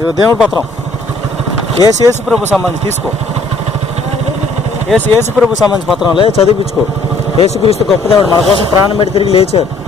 ఇది దేవుడి పత్రం? ఏసు ఏసు ప్రభు సంబంధించి తీసుకో. ఏసు ఏసు ప్రభు సంబంధించి పత్రం లేదు చదివించుకో. యేసుక్రీస్తు గొప్ప దేవుడు మన కోసం ప్రాణం పెట్టి తిరిగి లేచారు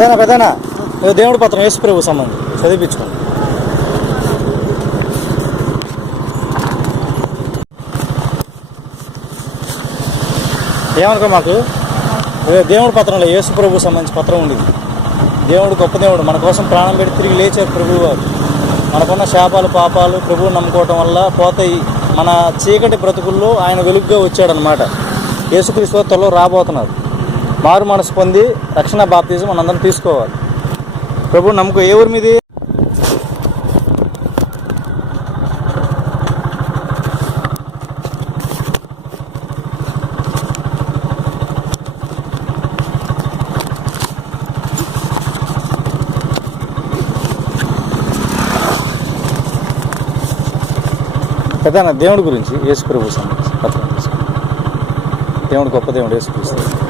పెదనా పెదనా? దేవుడు దేవుడి పత్రం యేసు ప్రభు సంబంధం. చదివించుకోండి ఏమనుకో మాకు? దేవుడి పత్రంలో యేసు ప్రభు సంబంధించి పత్రం ఉండేది. దేవుడు గొప్ప దేవుడు. మన కోసం ప్రాణం పెట్టి తిరిగి లేచారు ప్రభువు వారు మనకున్న శాపాలు పాపాలు ప్రభువు నమ్ముకోవటం వల్ల పోతాయి మన చీకటి బ్రతుకుల్లో ఆయన వెలుగుగా వచ్చాడనమాట యేసుక్రీస్తు త్వరలో రాబోతున్నారు. మారు మనసు పొంది రక్షణ బాప్తిజం మనందరం తీసుకోవాలి. ప్రభు నమ్మకం. ఏ ఊరి మీది? ప్రధాన దేవుడి గురించి యేసు ప్రభు సంబంధించి పత్రం దేవుడు గొప్ప దేవుడు యేసుక్రీస్తు.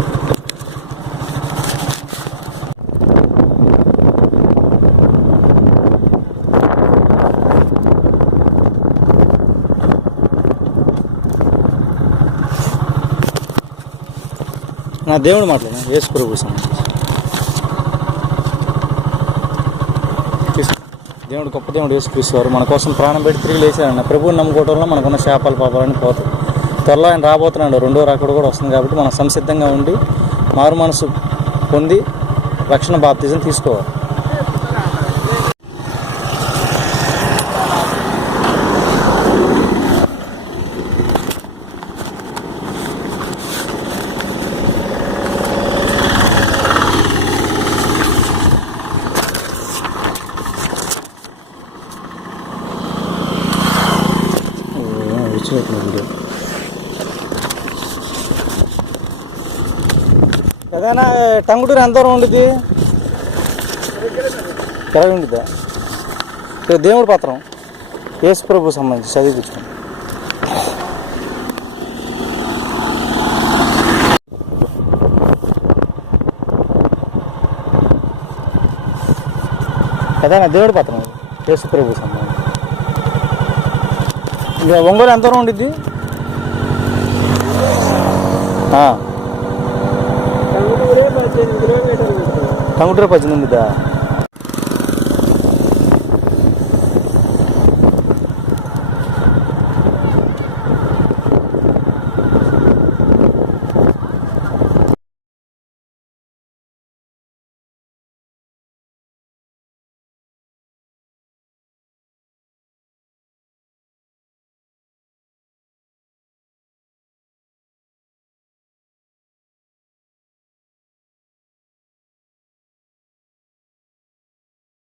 నా దేవుడు మాట్లాడిన యేసు ప్రభు దేవుడు గొప్ప దేవుడు యేసుక్రీస్తు వారు. మన కోసం ప్రాణం పెట్టి తిరిగి లేచారన్న ప్రభువుని నమ్ముకోవడం వల్ల మనకున్న శాపాలు పాపాలని పోతాయి. త్వరలో ఆయన రాబోతున్నాడు. రెండో రాకడ కూడా వస్తుంది కాబట్టి మనం సంసిద్ధంగా ఉండి మారు మనసు పొంది రక్షణ బాప్తిజం తీసుకోవాలి. వీడియో ఏదైనా టంగుటూరు ఎంత దూరం ఉండిద్ది? ఇరవై ఉండిద్దా? ఇది దేవుడి పత్రం. యేసు ప్రభు సంబంధించి చదివించుకోండి ఏదైనా దేవుడి పత్రం యేసు ప్రభు సంబంధించి. ఒంగోలు ఎంత దూరం ఉండిద్ది? టంగుటూరే పద్దెనిమిదిదా